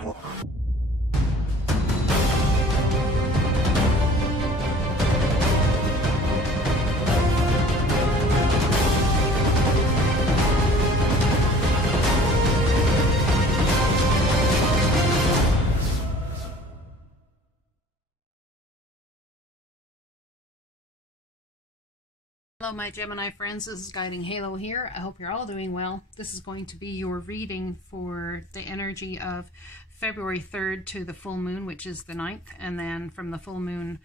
Hello my Gemini friends, this is Guiding Halo here. I hope you're all doing well. This is going to be your reading for the energy of February 3rd to the full moon, which is the 9th, and then from the full moon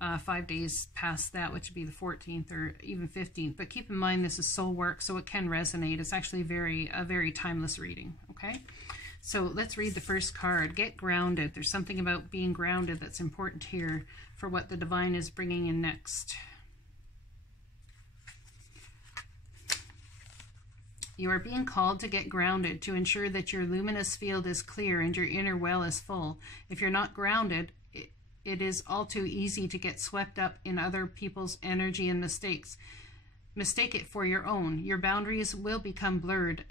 5 days past that, which would be the 14th or even 15th. But keep in mind this is soul work, so it can resonate. It's actually a very timeless reading, okay? So let's read the first card. Get grounded. There's something about being grounded that's important here for what the divine is bringing in next. You are being called to get grounded, to ensure that your luminous field is clear and your inner well is full. If you're not grounded, it is all too easy to get swept up in other people's energy and mistakes. Mistake it for your own. Your boundaries will become blurred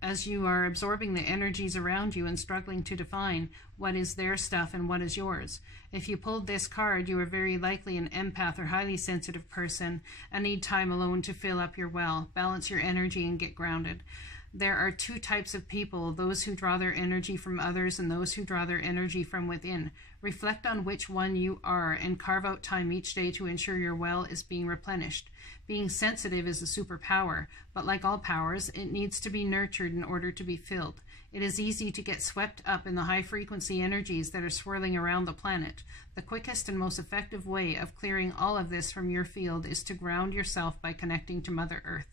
as you are absorbing the energies around you and struggling to define what is their stuff and what is yours. If you pulled this card, you are very likely an empath or highly sensitive person and need time alone to fill up your well, balance your energy, and get grounded. There are two types of people, those who draw their energy from others and those who draw their energy from within. Reflect on which one you are and carve out time each day to ensure your well is being replenished. Being sensitive is a superpower, but like all powers, it needs to be nurtured in order to be filled. It is easy to get swept up in the high-frequency energies that are swirling around the planet. The quickest and most effective way of clearing all of this from your field is to ground yourself by connecting to Mother Earth.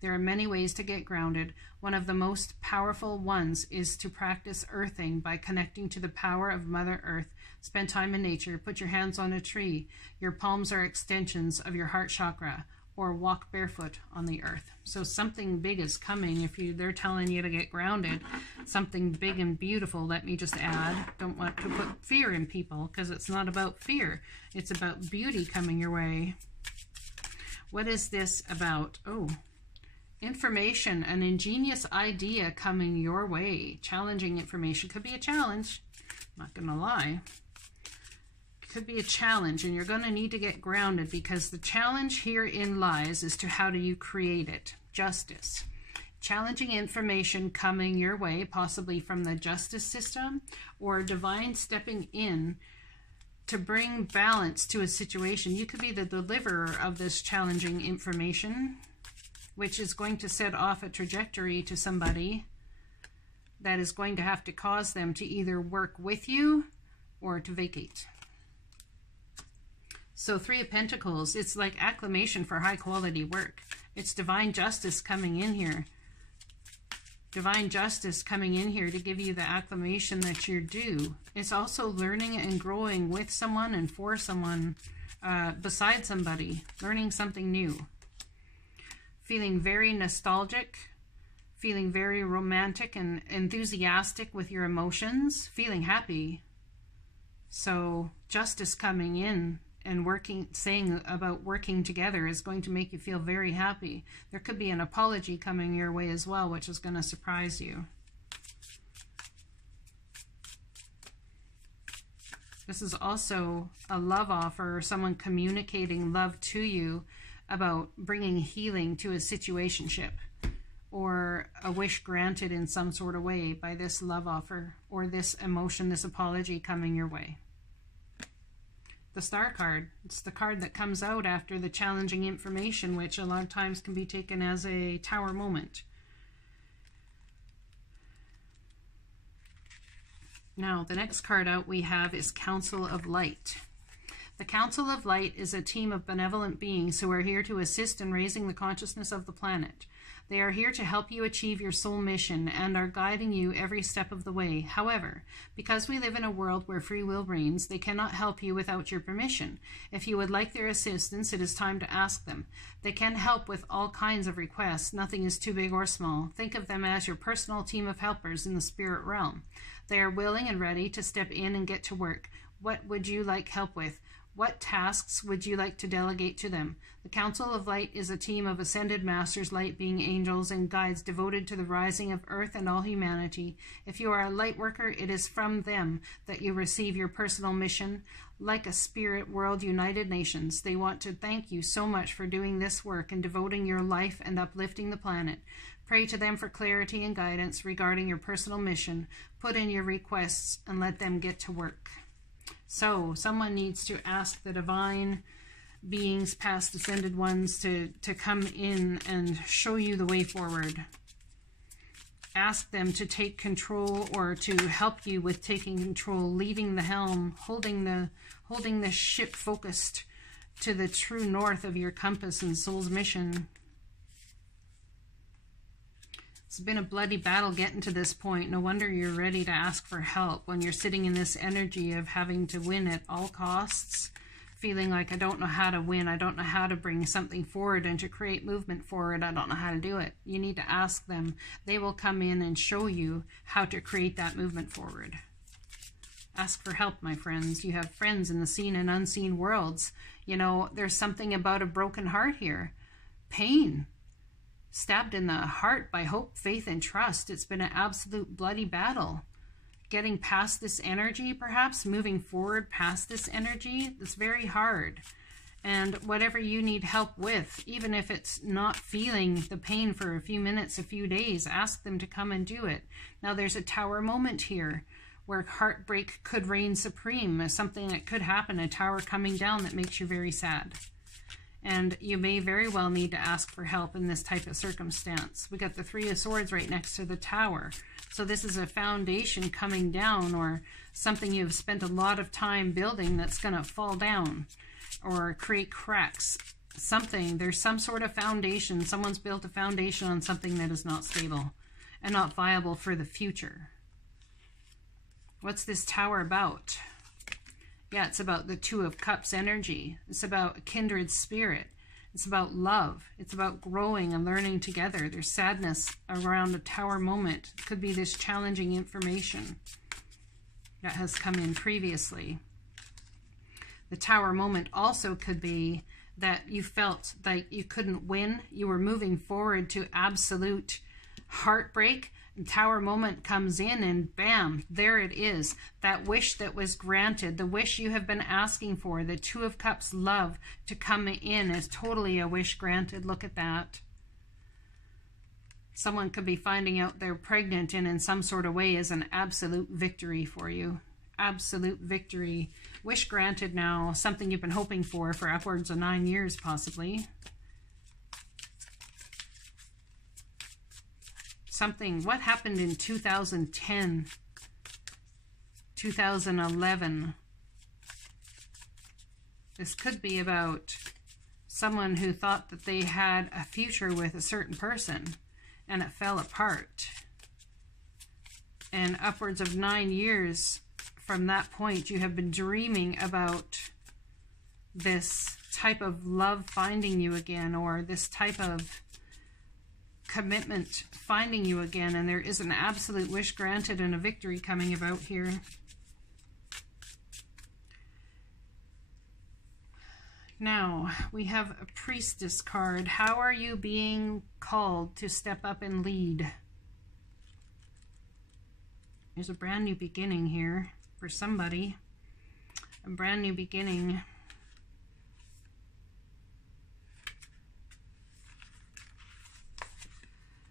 There are many ways to get grounded. One of the most powerful ones is to practice earthing by connecting to the power of Mother Earth. Spend time in nature. Put your hands on a tree. Your palms are extensions of your heart chakra. Or walk barefoot on the earth. So something big is coming. If they're telling you to get grounded, something big and beautiful, let me just add. Don't want to put fear in people because it's not about fear. It's about beauty coming your way. What is this about? Oh, information, an ingenious idea coming your way. Challenging information. Could be a challenge. I'm not going to lie. Could be a challenge, and you're going to need to get grounded because the challenge herein lies as to how do you create it. Justice. Challenging information coming your way, possibly from the justice system or divine stepping in to bring balance to a situation. You could be the deliverer of this challenging information, which is going to set off a trajectory to somebody that is going to have to cause them to either work with you or to vacate. So 3 of Pentacles, it's like acclamation for high quality work. It's divine justice coming in here. Divine justice coming in here to give you the acclamation that you're due. It's also learning and growing with someone and for someone, beside somebody, learning something new. Feeling very nostalgic, feeling very romantic and enthusiastic with your emotions, feeling happy. So justice coming in and saying about working together is going to make you feel very happy. There could be an apology coming your way as well, which is going to surprise you. This is also a love offer, or someone communicating love to you about bringing healing to a situationship, or a wish granted in some sort of way by this love offer, or this emotion, this apology coming your way. The Star card, it's the card that comes out after the challenging information, which a lot of times can be taken as a tower moment. Now, the next card out we have is Council of Light. The Council of Light is a team of benevolent beings who are here to assist in raising the consciousness of the planet. They are here to help you achieve your soul mission and are guiding you every step of the way. However, because we live in a world where free will reigns, they cannot help you without your permission. If you would like their assistance, it is time to ask them. They can help with all kinds of requests. Nothing is too big or small. Think of them as your personal team of helpers in the spirit realm. They are willing and ready to step in and get to work. What would you like help with? What tasks would you like to delegate to them? The Council of Light is a team of ascended masters, light being angels and guides devoted to the rising of earth and all humanity. If you are a light worker, it is from them that you receive your personal mission. Like a spirit world united nations, they want to thank you so much for doing this work and devoting your life and uplifting the planet. Pray to them for clarity and guidance regarding your personal mission. Put in your requests and let them get to work. So someone needs to ask the divine beings, past ascended ones, to come in and show you the way forward. Ask them to take control, or to help you with taking control, leading the helm, holding the ship focused to the true north of your compass and soul's mission. It's been a bloody battle getting to this point. No wonder you're ready to ask for help when you're sitting in this energy of having to win at all costs, feeling like I don't know how to win, I don't know how to bring something forward and to create movement forward, I don't know how to do it. You need to ask them. They will come in and show you how to create that movement forward. Ask for help, my friends. You have friends in the seen and unseen worlds. You know, there's something about a broken heart here. Pain. Stabbed in the heart by hope, faith, and trust. It's been an absolute bloody battle. Getting past this energy, perhaps, moving forward past this energy, it's very hard. And whatever you need help with, even if it's not feeling the pain for a few minutes, a few days, ask them to come and do it. Now, there's a tower moment here where heartbreak could reign supreme, something that could happen, a tower coming down that makes you very sad. And you may very well need to ask for help in this type of circumstance. We got the Three of Swords right next to the Tower. So this is a foundation coming down, or something you've spent a lot of time building that's going to fall down or create cracks. Something, there's some sort of foundation. Someone's built a foundation on something that is not stable and not viable for the future. What's this Tower about? Yeah, it's about the Two of Cups energy. It's about a kindred spirit. It's about love. It's about growing and learning together. There's sadness around a Tower moment. It could be this challenging information that has come in previously. The Tower moment also could be that you felt like you couldn't win. You were moving forward to absolute heartbreak. And Tower moment comes in and bam, there it is. That wish that was granted, the wish you have been asking for, the Two of Cups love to come in is totally a wish granted. Look at that. Someone could be finding out they're pregnant, and in some sort of way is an absolute victory for you. Absolute victory. Wish granted now, something you've been hoping for upwards of 9 years possibly. Something, what happened in 2010, 2011? This could be about someone who thought that they had a future with a certain person and it fell apart. And upwards of 9 years from that point, you have been dreaming about this type of love finding you again, or this type of commitment finding you again, and there is an absolute wish granted and a victory coming about here. Now, we have a Priestess card. How are you being called to step up and lead? There's a brand new beginning here for somebody. A brand new beginning.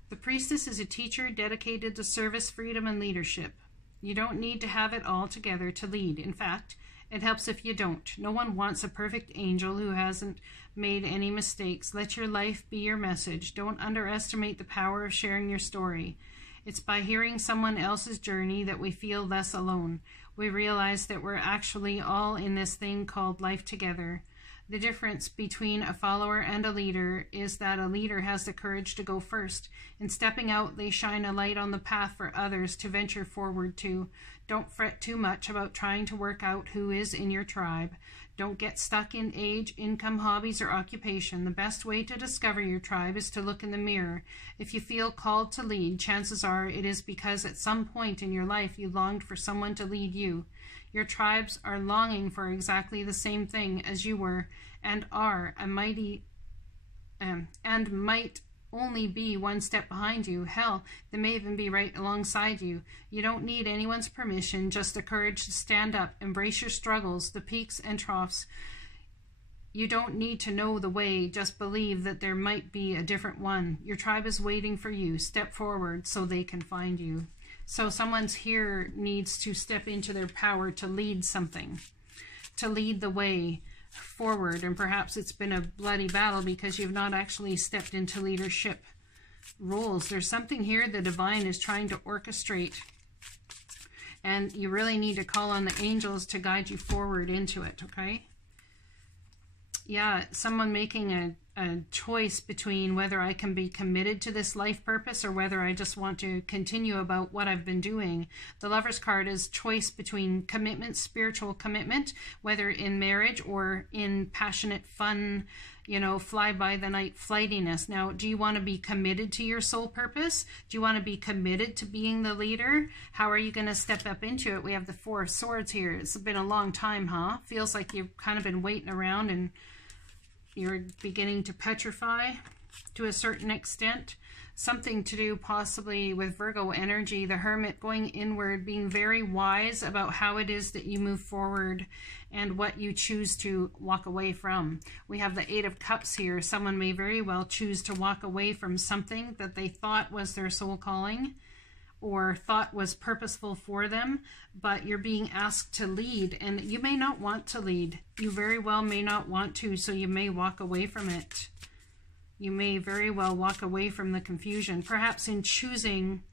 The Priestess is a teacher dedicated to service, freedom, and leadership. You don't need to have it all together to lead. In fact, it helps if you don't. No one wants a perfect angel who hasn't made any mistakes. Let your life be your message. Don't underestimate the power of sharing your story. It's by hearing someone else's journey that we feel less alone. We realize that we're actually all in this thing called life together. The difference between a follower and a leader is that a leader has the courage to go first. In stepping out, they shine a light on the path for others to venture forward to. Don't fret too much about trying to work out who is in your tribe. Don't get stuck in age, income, hobbies, or occupation. The best way to discover your tribe is to look in the mirror. If you feel called to lead, chances are it is because at some point in your life you longed for someone to lead you. Your tribes are longing for exactly the same thing as you were, and are a mighty and might only be one step behind you. Hell, they may even be right alongside you. You don't need anyone's permission, just the courage to stand up, embrace your struggles, the peaks and troughs. You don't need to know the way, just believe that there might be a different one. Your tribe is waiting for you. Step forward so they can find you. So someone's here needs to step into their power to lead something, to lead the way forward. And perhaps it's been a bloody battle because you've not actually stepped into leadership roles. There's something here the divine is trying to orchestrate, and you really need to call on the angels to guide you forward into it, okay? Yeah, someone making a choice between whether I can be committed to this life purpose or whether I just want to continue about what I've been doing. The Lover's card is choice between commitment, spiritual commitment, whether in marriage or in passionate, fun, you know, fly-by-the-night flightiness. Now, do you want to be committed to your soul purpose? Do you want to be committed to being the leader? How are you going to step up into it? We have the Four of Swords here. It's been a long time, huh? Feels like you've kind of been waiting around and you're beginning to petrify to a certain extent. Something to do possibly with Virgo energy, the Hermit, going inward, being very wise about how it is that you move forward and what you choose to walk away from. We have the Eight of Cups here. Someone may very well choose to walk away from something that they thought was their soul calling or thought was purposeful for them, but you're being asked to lead, and you may not want to lead. You very well may not want to, so you may walk away from it. You may very well walk away from the confusion, perhaps in choosing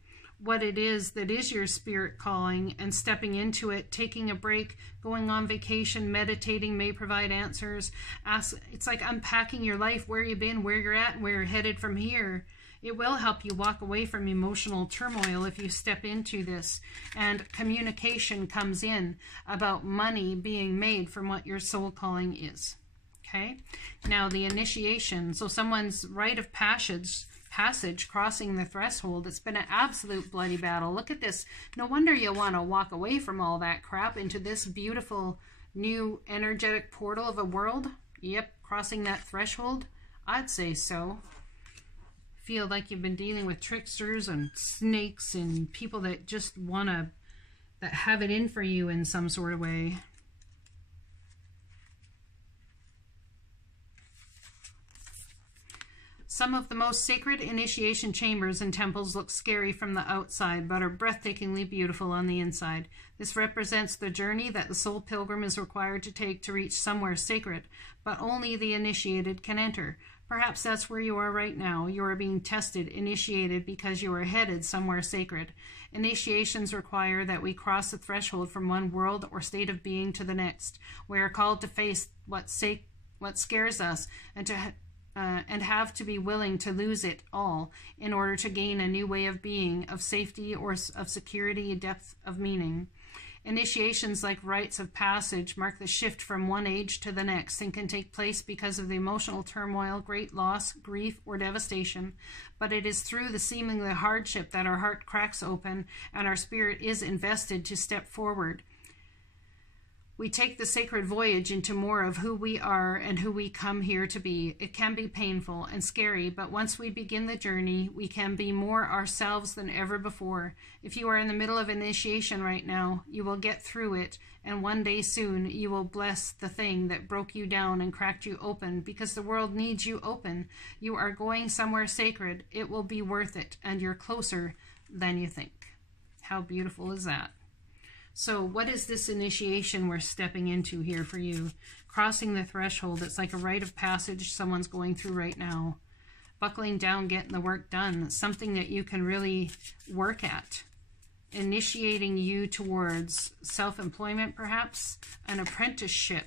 what it is that is your spirit calling and stepping into it, taking a break, going on vacation, meditating may provide answers. It's like unpacking your life, where you've been, where you're at, and where you're headed from here. It will help you walk away from emotional turmoil if you step into this. And communication comes in about money being made from what your soul calling is. Okay? Now the initiation. So someone's rite of passage crossing the threshold. It's been an absolute bloody battle. Look at this. No wonder you'll want to walk away from all that crap into this beautiful new energetic portal of a world. Yep, crossing that threshold. I'd say so. Feel like you've been dealing with tricksters and snakes and people that just that have it in for you in some sort of way. Some of the most sacred initiation chambers and temples look scary from the outside, but are breathtakingly beautiful on the inside. This represents the journey that the soul pilgrim is required to take to reach somewhere sacred, but only the initiated can enter. Perhaps that's where you are right now. You are being tested, initiated, because you are headed somewhere sacred. Initiations require that we cross the threshold from one world or state of being to the next. We are called to face what scares us and have to be willing to lose it all in order to gain a new way of being, of safety or of security, depth of meaning. Initiations, like rites of passage, mark the shift from one age to the next and can take place because of the emotional turmoil, great loss, grief, or devastation. But it is through the seemingly hardship that our heart cracks open and our spirit is invested to step forward. We take the sacred voyage into more of who we are and who we come here to be. It can be painful and scary, but once we begin the journey, we can be more ourselves than ever before. If you are in the middle of initiation right now, you will get through it, and one day soon you will bless the thing that broke you down and cracked you open, because the world needs you open. You are going somewhere sacred. It will be worth it, and you're closer than you think. How beautiful is that? So what is this initiation we're stepping into here for you? Crossing the threshold. It's like a rite of passage someone's going through right now. Buckling down, getting the work done. Something that you can really work at. Initiating you towards self-employment, perhaps. An apprenticeship.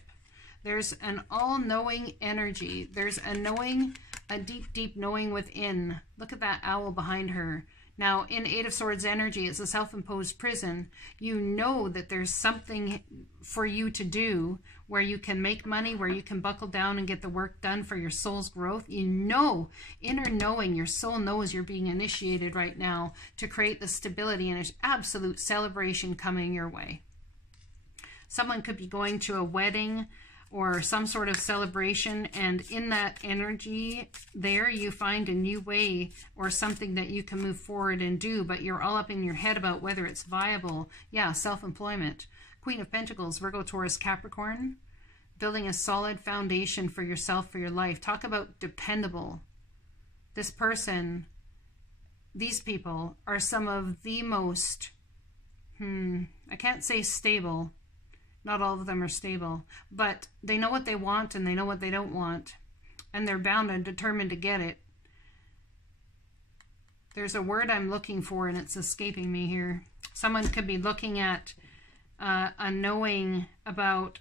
There's an all-knowing energy. There's a knowing, a deep, deep knowing within. Look at that owl behind her. Now, in Eight of Swords energy, it's a self-imposed prison. You know that there's something for you to do where you can make money, where you can buckle down and get the work done for your soul's growth. You know, inner knowing, your soul knows you're being initiated right now to create the stability, and there's absolute celebration coming your way. Someone could be going to a wedding or some sort of celebration, and in that energy there, you find a new way or something that you can move forward and do, but you're all up in your head about whether it's viable. Yeah, self-employment. Queen of Pentacles, Virgo, Taurus, Capricorn. Building a solid foundation for yourself, for your life. Talk about dependable. This person, these people are some of the most, I can't say stable. Not all of them are stable, but they know what they want and they know what they don't want, and they're bound and determined to get it. There's a word I'm looking for and it's escaping me here. Someone could be looking at a knowing about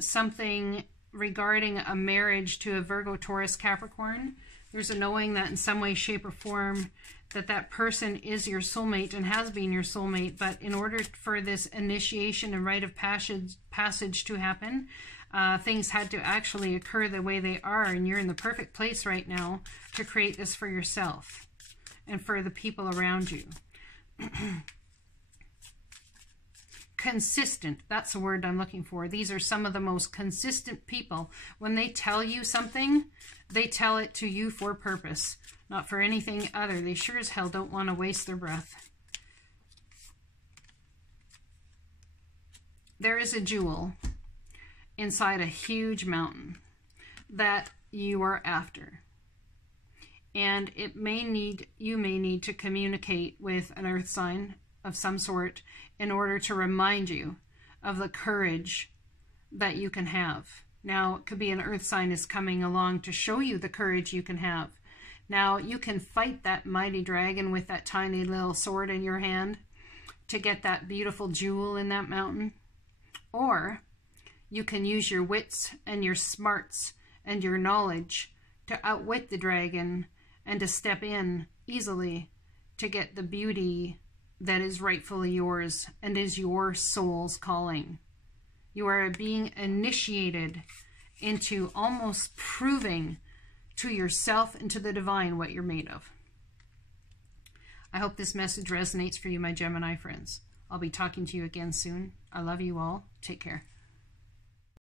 something regarding a marriage to a Virgo, Taurus, Capricorn. There's a knowing that in some way, shape, or form that person is your soulmate and has been your soulmate, but in order for this initiation and rite of passage to happen, things had to actually occur the way they are, and you're in the perfect place right now to create this for yourself and for the people around you. Consistent, that's the word I'm looking for. These are some of the most consistent people. When they tell you something, they tell it to you for purpose, not for anything other. They sure as hell don't want to waste their breath. There is a jewel inside a huge mountain that you are after. And you may need to communicate with an earth sign of some sort in order to remind you of the courage that you can have. Now, it could be an earth sign is coming along to show you the courage you can have. Now, you can fight that mighty dragon with that tiny little sword in your hand to get that beautiful jewel in that mountain. Or you can use your wits and your smarts and your knowledge to outwit the dragon and to step in easily to get the beauty that is rightfully yours and is your soul's calling. You are being initiated into almost proving to yourself and to the divine what you're made of. I hope this message resonates for you, my Gemini friends. I'll be talking to you again soon. I love you all. Take care.